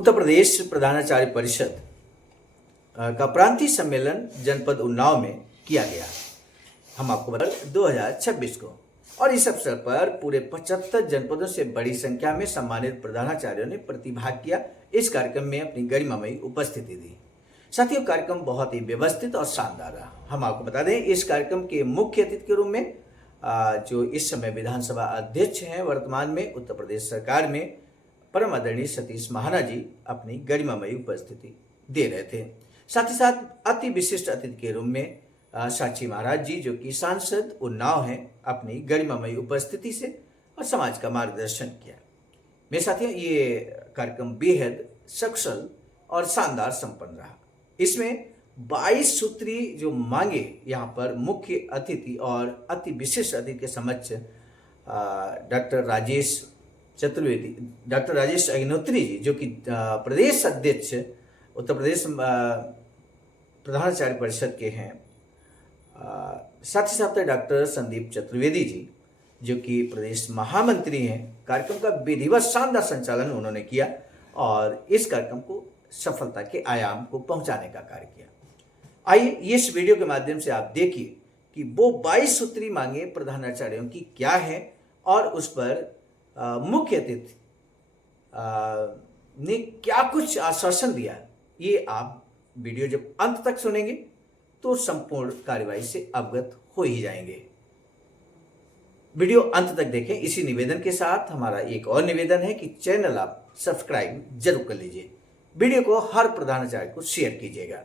उत्तर प्रदेश प्रधानाचार्य परिषद का प्रांतीय सम्मेलन जनपद उन्नाव में किया गया। हम आपको बता 2026 को, और इस अवसर पर पूरे 75 जनपदों से बड़ी संख्या में सम्मानित प्रधानाचार्यों ने प्रतिभाग किया। इस कार्यक्रम में अपनी गरिमामयी उपस्थिति दी। साथियों, कार्यक्रम बहुत ही व्यवस्थित और शानदार रहा। हम आपको बता दें, इस कार्यक्रम के मुख्य अतिथि के रूप में जो इस समय विधानसभा अध्यक्ष हैं वर्तमान में उत्तर प्रदेश सरकार में, परम आदरणीय सतीश महाना जी अपनी गरिमामयी उपस्थिति दे रहे थे। साथ ही साथ अति विशिष्ट अतिथि के रूप में साक्षी महाराज जी, जो कि सांसद उन्नाव हैं, अपनी गरिमामयी उपस्थिति से और समाज का मार्गदर्शन किया। मेरे साथियों, ये कार्यक्रम बेहद सकुशल और शानदार संपन्न रहा। इसमें 22 सूत्री जो मांगे यहाँ पर मुख्य अतिथि और अति विशिष्ट अतिथि के समक्ष डॉक्टर राजेश अग्निहोत्री जी, जो कि प्रदेश अध्यक्ष उत्तर प्रदेश प्रधानाचार्य परिषद के हैं, साथ ही साथ डॉक्टर संदीप चतुर्वेदी जी, जो कि प्रदेश महामंत्री हैं। कार्यक्रम का विधिवत शानदार संचालन उन्होंने किया और इस कार्यक्रम को सफलता के आयाम को पहुंचाने का कार्य किया। आइए इस वीडियो के माध्यम से आप देखिए कि वो 22 सूत्री मांगे प्रधानाचार्यों की क्या है और उस पर मुख्य अतिथि ने क्या कुछ आश्वासन दिया। ये आप वीडियो जब अंत तक सुनेंगे तो संपूर्ण कार्यवाही से अवगत हो ही जाएंगे। वीडियो अंत तक देखें। इसी निवेदन के साथ हमारा एक और निवेदन है कि चैनल आप सब्सक्राइब जरूर कर लीजिए। वीडियो को हर प्रधानाचार्य को शेयर कीजिएगा।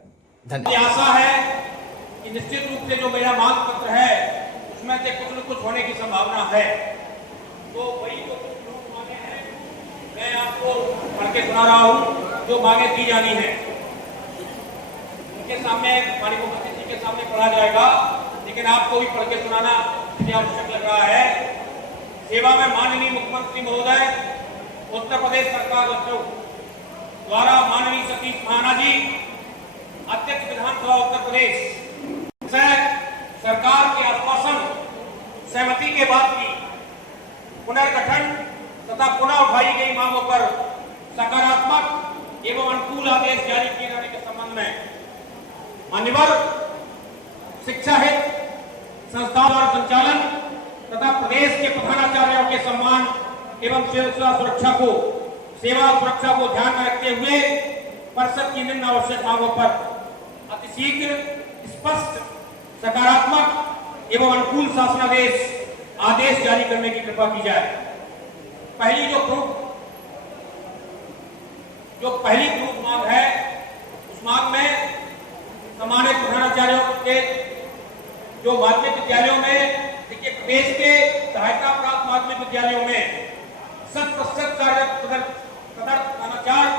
धन्यवाद। आशा है कि निश्चित रूप से जो मेरा मांग पत्र है उसमें से कुछ न कुछ होने की संभावना है। तो वही जो कुछ मांगे हैं मैं आपको पढ़ के सुना रहा हूँ, जो मांगे दी जानी है उनके सामने मालिकोपति जी के सामने पढ़ा जाएगा, लेकिन आपको भी पढ़ के सुनाना मुझे आवश्यक लग रहा है। सेवा में माननीय मुख्यमंत्री महोदय उत्तर प्रदेश सरकार लखनऊ द्वारा माननीय सतीश महाना जी अध्यक्ष विधानसभा उत्तर प्रदेश से सरकार के आश्वासन सहमति के बाद की पुनर्गठन तथा पुनः उठाई गई मांगों पर सकारात्मक एवं अनुकूल आदेश जारी किए जाने के संबंध में मान्यवर शिक्षा हित संस्थाओं और संचालन तथा प्रदेश के प्रधानाचार्यों के सम्मान एवं सेवा सुरक्षा को ध्यान में रखते हुए परिषद की निम्न आवश्यक मांगों पर अतिशीघ्र स्पष्ट सकारात्मक एवं अनुकूल शासनादेश आदेश जारी करने की कृपा की जाए। पहली प्रमुख मांग है, उस मांग में सम्मानित प्रधानाचार्यों के जो माध्यमिक विद्यालयों में, देखिए प्रदेश के सहायता प्राप्त माध्यमिक विद्यालयों में 100% प्रधानाचार्य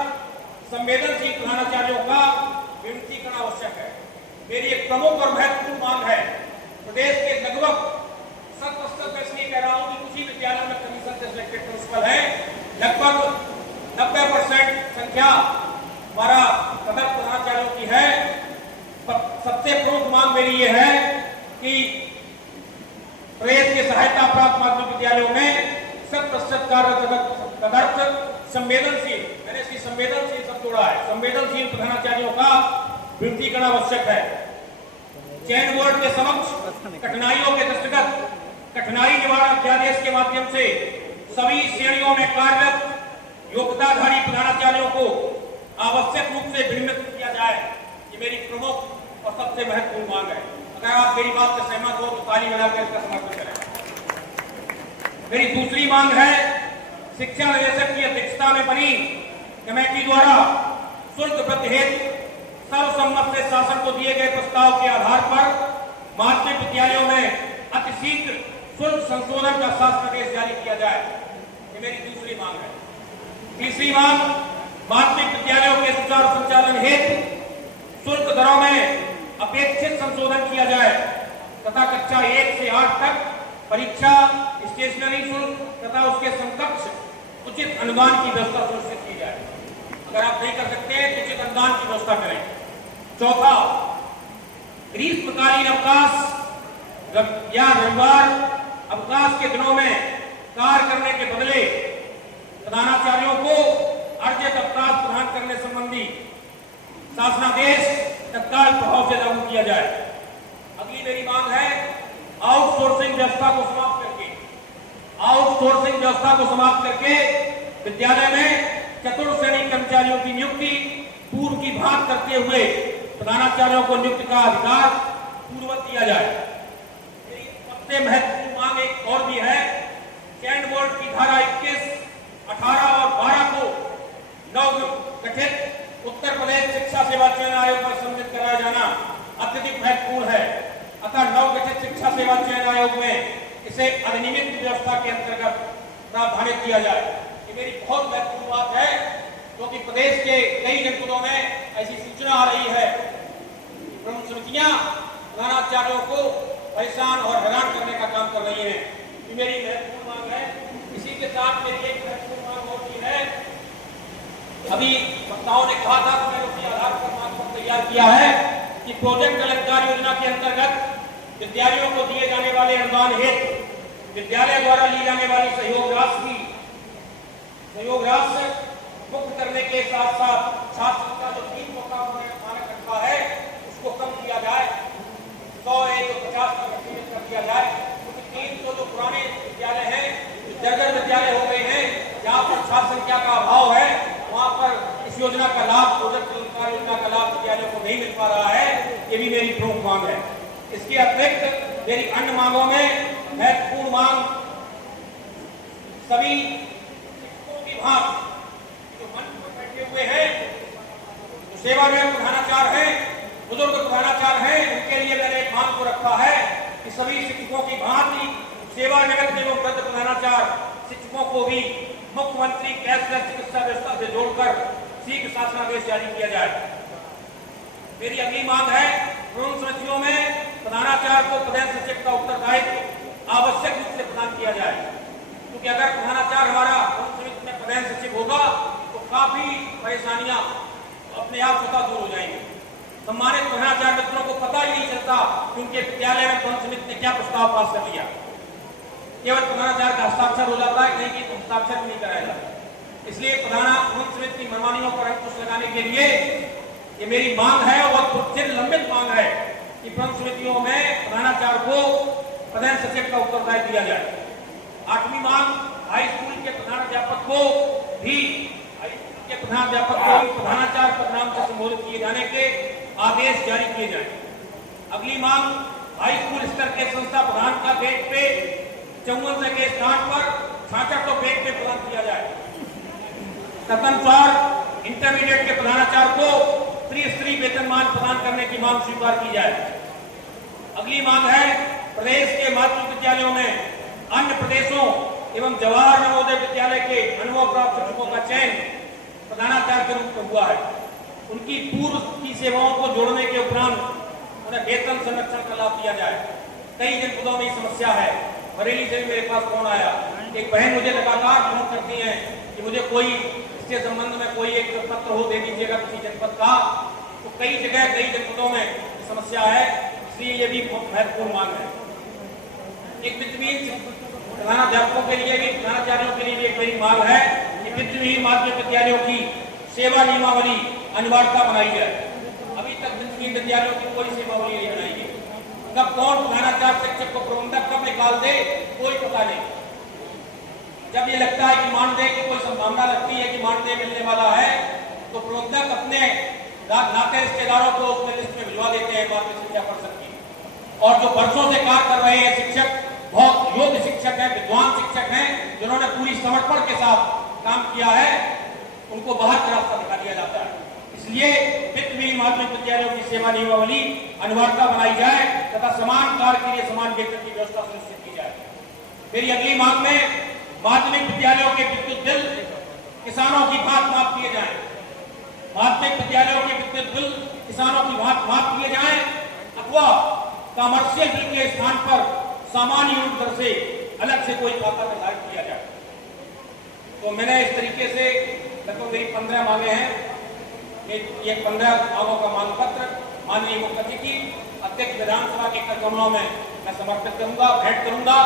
संवेदनशील प्रधानाचार्यों का विमुद्रीकरण आवश्यक है। मेरी एक प्रमुख और महत्वपूर्ण मांग है, प्रदेश के लगभग 100% मैं इसलिए कह रहा हूं कि कुछ ही विद्यालयों में कमीशन से सिलेक्टेड प्रिंसिपल है, लगभग 90% संख्या हमारा सदर प्रधानाचार्यों की है। सबसे प्रमुख मांग मेरी ये है कि प्रदेश के सहायता प्राप्त माध्यमिक विद्यालयों में 100% तदर्थ संवेदनशील, मैंने इसकी संवेदनशील शब्द जोड़ा है, संवेदनशील प्रधानाचार्यों का विमुद्रीकरण आवश्यक है। चयन बोर्ड के समक्ष कठिनाइयों के दृष्टिगत कठिनाई निवारण अध्यादेश के माध्यम से सभी श्रेणियों में कार्यरत योग्यताधारी प्रधानाचार्यों को आवश्यक रूप से विनियमित किया जाए। ये मेरी प्रमुख और सबसे महत्वपूर्ण मांग है। अगर आप मेरी बात से सहमत हो तो ताली बजाकर इसका समर्थन करें। मेरी दूसरी मांग है, शिक्षा निदेशक की अध्यक्षता में बनी कमेटी द्वारा शुल्क वृद्धि हेतु सर्वसम्मत से शासन को दिए गए प्रस्ताव के आधार पर माध्यमिक विद्यालयों में अतिशीघ्र शुल्क संशोधन का शासनादेश जारी किया जाए। ये मेरी दूसरी मांग है। तीसरी मांग, माध्यमिक विद्यालयों के सुचारू संचालन हेतु शुल्क दरों में अपेक्षित संशोधन किया जाए तथा कक्षा 1 से 8 तक परीक्षा, स्टेशनरी शुल्क तथा उसके समकक्ष उचित अनुदान की व्यवस्था सुनिश्चित की जाए। अगर आप नहीं कर सकते तो उचित अनुदान की व्यवस्था करें। चौथा, ग्रीष्मकालीन अवकाश या रविवार अवकाश के दिनों में कार्य करने के बदले प्रधानाचार्यों को अर्जित अवकाश प्रदान शासनादेश तत्काल प्रभाव से लागू किया जाए। अगली मेरी मांग है आउटसोर्सिंग व्यवस्था को समाप्त करके विद्यालय में चतुर्थ श्रेणी कर्मचारियों की नियुक्ति पूर्व की भांति करते हुए प्रधानाचार्यों को नियुक्ति का अधिकार पूर्ववत दिया जाए। मेरी सबसे महत्वपूर्ण मांग एक और भी है, कैंट बोर्ड की धारा 21, 18 और 12 को नव गठित उत्तर प्रदेश शिक्षा सेवा चयन आयोग पर सम्मिलित कराया जाना अत्यधिक महत्वपूर्ण है। अतः नव गठित शिक्षा सेवा चयन आयोग में इसे अधिनियमित व्यवस्था के अंतर्गत प्रावधानित किया जाए। ये मेरी बहुत महत्वपूर्ण बात है, क्योंकि प्रदेश के कई जनपदों में ऐसी सूचना आ रही है, प्रमुख समितियां प्रधानाचार्यों को परेशान और हैरान करने का काम कर रही हैं। ये मेरी महत्वपूर्ण मांग है। इसी के साथ मेरी एक महत्वपूर्ण मांग और भी है। अभी वक्ताओं ने कहा था कि मैंने उसी आधार पर मांग पत्र तैयार किया है कि प्रोजेक्ट अलंकार योजना के अंतर्गत विद्यालयों को दिए जाने वाले अनुदान हेतु विद्यालय द्वारा ली जाने वाली सहयोग राशि मुक्त करने के साथ साथ छात्र का जो 3 मौका मानक रखा है उसको कम किया जाए, 100 150 तक सीमित कर दिया जाए। क्योंकि 300 जो पुराने विद्यालय हैं, जर्जर विद्यालय हो गए हैं, जहाँ पर छात्र संख्या का अभाव है, वहाँ पर इस योजना का लाभ, प्रोजेक्ट अलंकार योजना का लाभ विद्यालयों को नहीं मिल पा रहा है। ये भी मेरी प्रमुख मांग है। इसके अतिरिक्त मेरी अन्य मांगों में महत्वपूर्ण मांग सभी शिक्षकों की भांति जो मंच पर बैठे हुए हैं, जो सेवानिवृत्त प्रधानाचार्य हैं, बुजुर्ग प्रधानाचार्य हैं, उनके लिए मैंने एक मांग को रखा है कि सभी शिक्षकों की भांति सेवानिवृत्त एवं वृद्ध प्रधानाचार्य शिक्षकों को भी मुख्यमंत्री कैशलेस चिकित्सा व्यवस्था से जोड़कर शीघ्र शासनादेश जारी किया जाए। मेरी अगली मांग है, प्रमुख समितियों में प्रधानाचार्य को प्रधान सचिव का उत्तरदायित्व आवश्यक रूप से प्रदान किया जाए। क्योंकि अगर प्रधानाचार्य हमारा प्रमुख समिति में प्रधान सचिव होगा तो काफी परेशानियां अपने आप स्वतः दूर हो जाएंगी। सम्मानित प्रधानाचार्य मित्रों को पता ही नहीं चलता कि उनके विद्यालय में प्रमुख समिति ने क्या प्रस्ताव पास कर लिया। केवल प्रधानाचार्य का हस्ताक्षर हो जाता है, कहीं की हस्ताक्षर नहीं कराया जाता। इसलिए प्रमुख समिति की मनमानियों पर अंकुश लगाने के लिए ये मेरी मांग है और चिर लंबित मांग है कि प्रमुख समितियों में प्रधानाचार्य को प्रधान सचिव का उत्तरदायित्व दिया जाए। 8वीं मांग, हाई स्कूल के प्रधानाध्यापक को भी प्रधानाचार्य पद नाम से संबोधित किए जाने के आदेश जारी किए जाए। अगली मांग, हाई स्कूल स्तर के संस्था प्रधान का गेट पे 54 के स्थान पर 66 को गेट पे प्रदान किया जाए। तदनुसार इंटरमीडिएट के प्रधानाचार्य को त्रिस्तरीय वेतनमान प्रदान करने की मांग स्वीकार की जाए। अगली मांग है, प्रदेश के माध्यमिक विद्यालयों में अन्य प्रदेशों एवं जवाहर नवोदय विद्यालय के अनुभव प्राप्त शिक्षकों का चयन प्रधानाचार्य के रूप में हुआ है। उनकी पूर्व की सेवाओं को जोड़ने के उपरांत उन्हें वेतन संरक्षण का लाभ दिया जाए। कई जनपदों में समस्या है। बरेली से भी मेरे पास फोन आया, एक बहन मुझे लगातार फोन करती है कि मुझे कोई इसके संबंध में कोई एक पत्र हो दे दीजिएगा किसी जनपद का। तो कई जगह कई जनपदों में समस्या है, इसलिए ये भी महत्वपूर्ण मांग है। एक वित्तहीन प्रधानाध्यापकों के लिए भी, प्रधानाचार्यों के लिए भी एक बड़ी मांग है कि वित्तहीन माध्यमिक विद्यालयों की सेवा नियमावली अनिवार्यता बनाई जाए। अभी तक वित्तहीन विद्यालयों की कोई सेवावली नहीं बनाई गई। कब कौन प्रधानाचार्य शिक्षक को प्रबंधक कब निकाल दे कोई पता नहीं। जब ये लगता है कि मानदेय की कोई संभावना लगती है कि मानदेय मिलने वाला है, तो प्रबंधक अपने नाते रिश्तेदारों को उसमें लिस्ट में भिजवा देते हैं माध्यमिक शिक्षा परिषद की। और जो वर्षों से कार्य कर रहे हैं शिक्षक, बहुत योग्य शिक्षक हैं, विद्वान शिक्षक हैं, जिन्होंने पूरी समर्पण के साथ काम किया है, उनको बाहर का रास्ता दिखा दिया जाता है। इसलिए वित्तहीन माध्यमिक विद्यालयों की सेवा नियमावली अनिवार्यता बनाई जाए तथा समान कार्य के लिए समान वेतन की व्यवस्था सुनिश्चित की जाए। मेरी अगली मांग में माध्यमिक विद्यालयों के विद्युत बिल किसानों की भांति माफ किए जाएं। माध्यमिक विद्यालयों के विद्युत बिल किसानों की भांति माफ किए जाएं अथवा कमर्शियल बिल के स्थान पर सामान्य यूनिट दर से अलग से कोई खाता निर्धारित किया जाए। तो मैंने इस तरीके से लगभग मेरी 15 मांगे हैं। ये 15 मांगों का मांग पत्र माननीय मुख्यमंत्री की अध्यक्ष विधानसभा के कमरों में मैं समर्पित करूंगा, भेंट करूंगा।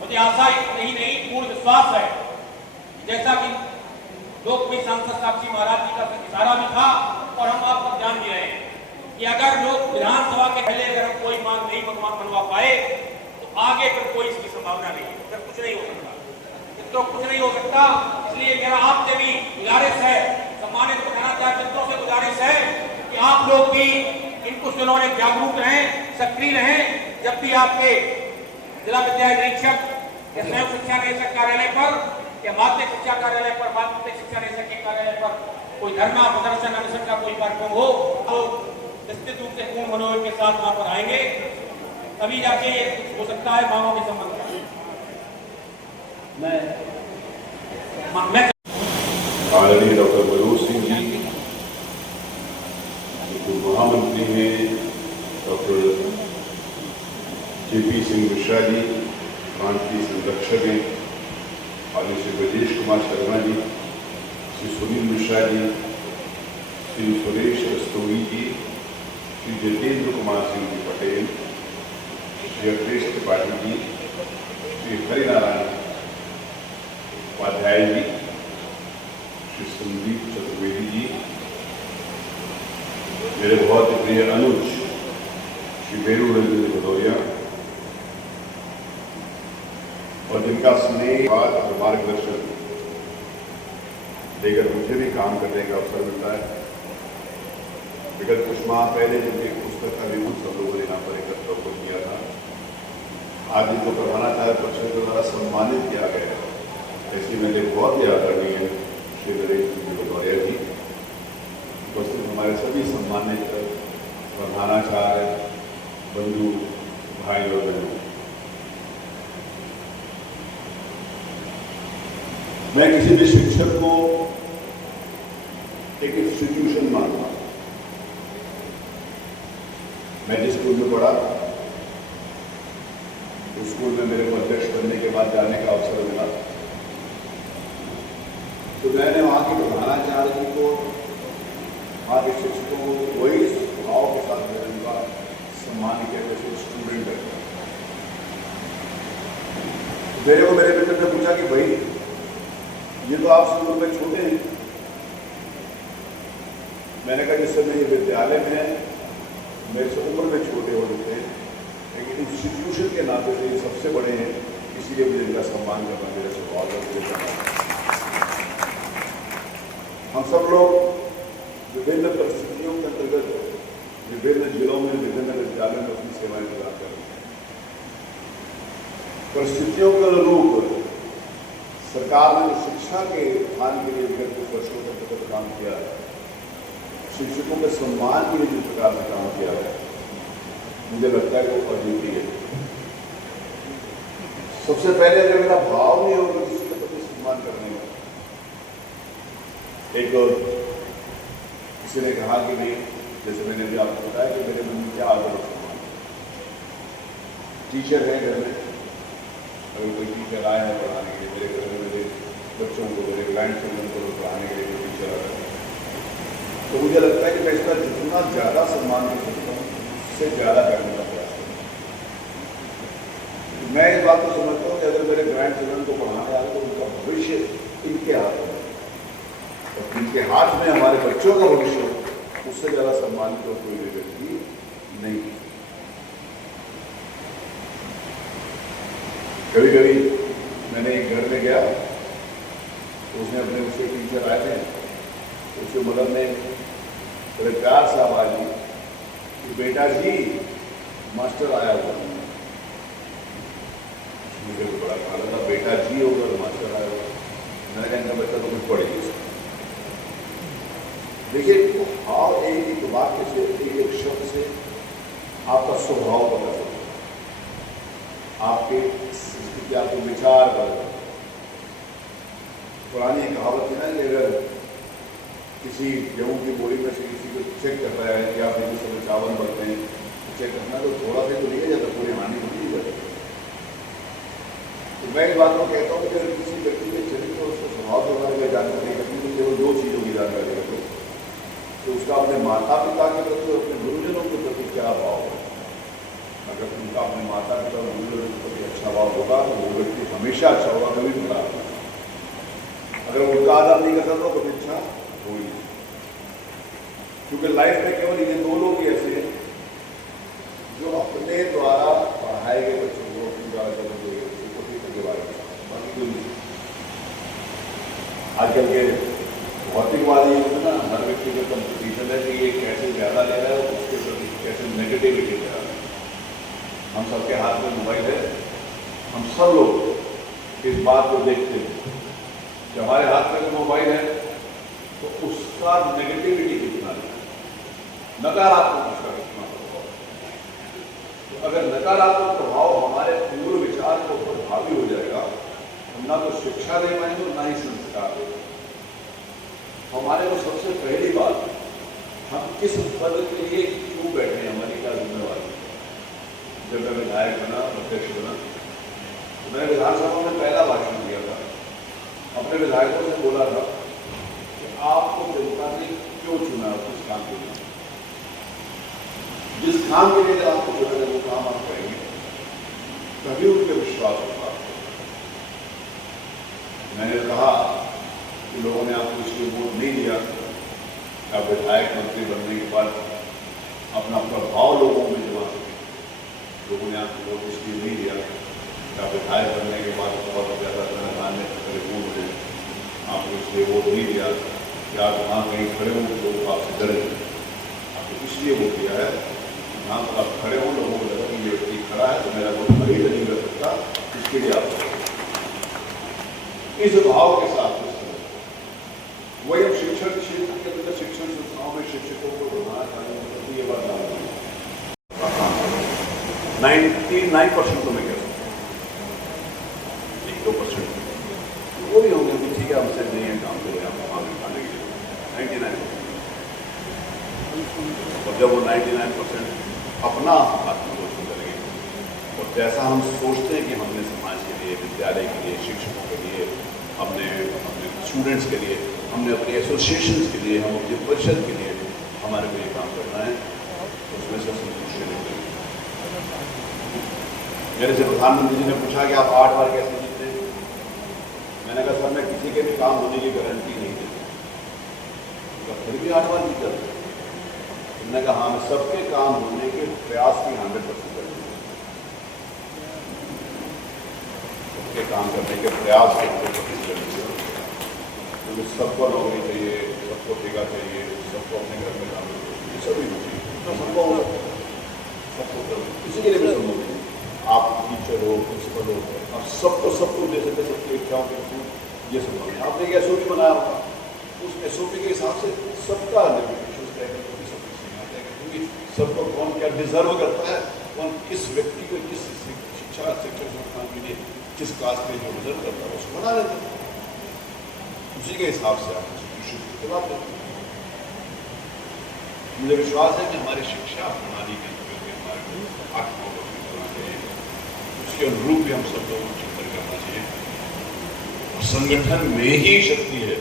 मुझे आशा नहीं पूर्ण विश्वास है, जैसा कि लोकप्रिय सांसद साक्षी महाराज जी का इशारा भी था और हम आप तक जान कि अगर लोग विधानसभा के पहले अगर हम कोई मांग नहीं मनवा पाए तो आगे फिर कोई इसकी संभावना नहीं है, फिर कुछ नहीं हो सकता, तो कुछ नहीं हो सकता। इसलिए मेरा आपसे भी गुजारिश है, सम्मानित प्रधानाचार्य मित्रों से गुजारिश है कि आप लोग भी इन कुछ दिनों में जागरूक रहें, सक्रिय रहें। जब भी आपके जिला विद्यालय निरीक्षक या संयुक्त शिक्षा निदेशक कार्यालय पर या माध्यमिक शिक्षा कार्यालय पर, माध्यमिक शिक्षा निदेशक के कार्यालय पर कोई धरना प्रदर्शन अनशन का कोई कार्यक्रम हो तो निश्चित रूप से पूर्ण मनोयोग के साथ वहां पर आएंगे, तभी जाके कुछ हो सकता है मांगों के संबंध में। मैं आदरणीय डॉक्टर मनोज सिंह जी, जो महामंत्री हैं डॉक्टर JP सिंह मिश्रा जी, प्रांतीय संरक्षक हैं आदि श्री ब्रजेश कुमार शर्मा जी, श्री सुनील मिश्रा जी, श्री सुरेश रस्तोगी जी, श्री जितेंद्र कुमार सिंह जी पटेल, श्री अखिलेश त्रिपाठी जी, श्री हरिनारायण उपाध्याय जी, श्री संदीप चतुर्वेदी जी, मेरे बहुत प्रिय अनुज श्री वेणु रंजन भदौरिया, और जिनका स्नेह और मार्गदर्शन लेकर मुझे भी काम करने का अवसर मिलता है। विगत कुछ माह पहले जब एक पुस्तक का विमोचन सब लोगों ने यहाँ पर एकत्र होकर किया था, आज इनको प्रधानाचार्य परिषद द्वारा सम्मानित किया गया है, ऐसी मेरे बहुत ही आदरणीय श्री नरेश भदौरिया जी, उपस्थित हमारे सभी सम्मानित प्रधानाचार्य बंधु भाई और बहनों, मैं किसी भी शिक्षक को एक इंस्टीट्यूशन मानता हूं। मैं जिस स्कूल में पढ़ा उस स्कूल में मेरे को अध्यक्ष बनने के बाद जाने का अवसर मिला, तो मैंने वहां के प्रधानाचार्य जी को, वहां के शिक्षकों को वही भाव के साथ मैंने उनका सम्मान किया जैसे स्टूडेंट है। मेरे को मेरे मित्र ने पूछा कि भाई ये तो आप स्कूल में छोटे हैं। मैंने कहा जिस समय ये विद्यालय में है मेरे से उम्र में छोटे हो जाते हैं, लेकिन इंस्टीट्यूशन के नाते से ये सबसे बड़े हैं, इसीलिए मुझे इनका सम्मान करना मेरे स्वभाव का। हम सब लोग विभिन्न परिस्थितियों के अंतर्गत विभिन्न जिलों में विभिन्न विद्यालयों में अपनी सेवाएं प्रदान कर रहे हैं। परिस्थितियों के अनुरूप सरकार ने शिक्षा के उत्थान के लिए विगत कुछ वर्षों तक काम किया है, शिक्षकों के सम्मान के लिए जिस प्रकार से काम किया है, मुझे लगता है कि वो अद्वितीय है। सबसे पहले अगर मेरा भाव नहीं होगा किसी के प्रति सम्मान करने का, एक किसी ने कहा कि नहीं, जैसे मैंने भी आपको बताया कि मेरे मन में क्या आदर और सम्मान, टीचर है घर में, अगर कोई टीचर आया है पढ़ाने के लिए, मेरे घर में मेरे बच्चों को, मेरे ग्रैंड चिल्ड्रन को पढ़ाने के लिए कोई टीचर आ रहा है, तो मुझे लगता है कि मैं इसका जितना ज़्यादा सम्मान कर सकता हूँ उससे ज़्यादा करने का प्रयास करूँ। मैं इस बात को समझता हूँ कि अगर मेरे ग्रैंड चिल्ड्रन को पढ़ाने आ रहे तो उनका भविष्य इनके हाथ में, और इनके हाथ में हमारे बच्चों का भविष्य, उससे ज़्यादा सम्मान को कोई भी व्यक्ति नहीं। कभी कभी मैंने एक घर में गया तो उसने अपने उसके टीचर आए थे, तो उसके मदर ने बड़े प्यार से आवाज दी कि बेटा जी मास्टर आया हुआ। मुझे तो बड़ा ख्याल था बेटा जी होगा तो मास्टर आया हुआ। मैंने कहा इनका बच्चा तो कुछ पढ़ेगी। देखिए भाव एक वाक्य से, एक शब्द से आपका स्वभाव पता चलता है, आपके संस्कृति, आपको विचार कर। पुरानी कहावत है ना कि अगर किसी गेहूं की बोरी में से किसी को चेक करता है कि आप इस समय चावल बढ़ते हैं तो चेक करना तो थोड़ा सा तो लिया जाता, पूरी हानि को नहीं जाती। तो मैं इस बात को कहता हूँ कि अगर किसी व्यक्ति के चरित्र और उसके स्वभाव के बारे में जानकारी रखनी तो केवल दो चीज़ों की जानकारी रखो, तो उसका अपने माता पिता के प्रति और अपने गुरुजनों के प्रति क्या भाव है। अगर उनका अपने माता पिता और गुरुजनों के प्रति अच्छा भाव होगा तो वो व्यक्ति हमेशा अच्छा होगा, कभी भी खराब होगा। अगर उनका आदर नहीं करता तो कभी अच्छा होगी, क्योंकि लाइफ में केवल ये दो लोग ही ऐसे हैं भौतिकवादी युग में ना हर व्यक्ति का कंपटीशन है कि ये कैसे ज़्यादा ले रहा है और उसके प्रति कैसे नेगेटिविटी ले रहा है। हम सबके हाथ में मोबाइल है, हम सब लोग इस बात को देखते हैं कि हमारे हाथ में जो मोबाइल है तो उसका नेगेटिविटी कितना है, नकारात्मक उसका कितना प्रभाव। तो अगर नकारात्मक प्रभाव हमारे पूर्व विचार को प्रभावी हो जाएगा, हम ना तो शिक्षा दे पाएंगे और ना ही संस्कार दे पाएंगे। हमारे को सबसे पहली बात, हम किस पद के लिए क्यों बैठे हैं, हमारी क्या जिम्मेवारी। जब मैं विधायक बना, अध्यक्ष बना, तो मैंने विधानसभा में पहला भाषण दिया था। अपने विधायकों से बोला था कि आपको जनता ने क्यों चुना, किस काम के लिए, जिस काम के लिए आपको चुना है वो काम आप करेंगे, तभी उनके विश्वास होगा। मैंने कहा कि लोगों ने आपको इसलिए वोट नहीं दिया, आप विधायक मंत्री बनने के बाद अपना प्रभाव लोगों में जमा सके। लोगों ने आपको वोट इसलिए नहीं दिया कि आप विधायक बनने के बाद बहुत ज़्यादा संविधान में परिपूर्ण हो जाए, आपको इसलिए वोट नहीं दिया कि आप वहाँ कहीं खड़े हों लोग आपसे डरें। आपको इसलिए वोट दिया है जहाँ पर आप खड़े हों, लोगों को लगा कि ये व्यक्ति खड़ा है तो मेरा वोट खरीद नहीं कर सकता, इसके लिए आप इस भाव के साथ वही हम शिक्षण क्षेत्र के अंदर शिक्षण संस्थाओं में शिक्षकों को बढ़ाना चाहेंगे। ये बात 99% तो मैं कह सकता हूँ, 1-2% वो भी होंगे कि ठीक है हमसे नहीं है काम करें, हम आगे खाने के लिए 99%। और जब वो 99% अपना आत्मपोषण करेंगे और जैसा हम सोचते हैं कि हमने समाज के लिए, विद्यालय के लिए, शिक्षकों के लिए, हमने अपने स्टूडेंट्स के लिए, हमने अपने एसोसिएशंस के लिए, हम अपनी परिषद के लिए हमारे को ये काम करना है, उसमें से संतुष्टि नहीं करेंगे। मेरे से प्रधानमंत्री जी ने पूछा कि आप 8 बार कैसे जीते हैं? मैंने कहा सर मैं किसी के भी काम होने की गारंटी नहीं देता, फिर भी 8 बार जीता। मैंने कहा हाँ, मैं सबके काम होने के प्रयास की 100% करती हूँ, सबके काम करने के प्रयास की 100% करती हूँ। क्योंकि सबको नौकरी चाहिए, सबको टीका चाहिए, सबको अपने घर में काम चाहिए, ये सभी चाहिए, तो सबको सबको किसी के लिए भी संभव नहीं। आप टीचर हो, प्रिंसिपल हो, आप सबको सबको दे सकते, सबकी इच्छाओं के थ्रू ये संभव नहीं। आपने एक SOP बनाया होगा, उस SOP के हिसाब से सबका लिमिटेशंस तय करके भी सबकी सीमा तय करके, क्योंकि सबको कौन क्या डिजर्व करता है, कौन किस व्यक्ति को किस शिक्षा शिक्षण संस्थान के लिए किस क्लास के लिए जो डिजर्व करता है उसको बना लेते हैं, उसी के हिसाब से आप के बाद मुझे विश्वास है कि हमारी शिक्षा प्रणाली के अंदर हमारे आत्मविश्वास करना चाहिए, उसके अनुरूप भी हम सब लोगों को चिंतन करना चाहिए। और संगठन में ही शक्ति है,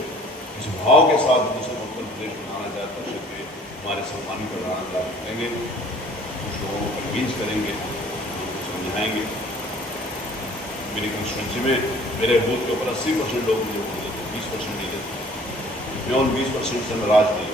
इस भाव के साथ दूसरे उत्तर प्रदेश बनाना चाहता है, शक्ति हमारे सम्मानित बनाना चाहेंगे, कुछ लोगों को कन्विंस करेंगे, उनको समझाएंगे। मेरी कंस्टिट्यूंसी में मेरे बूथ के ऊपर 80% लोग मुझे बोल देते, 20% नहीं देते, 20% से नाराज नहीं।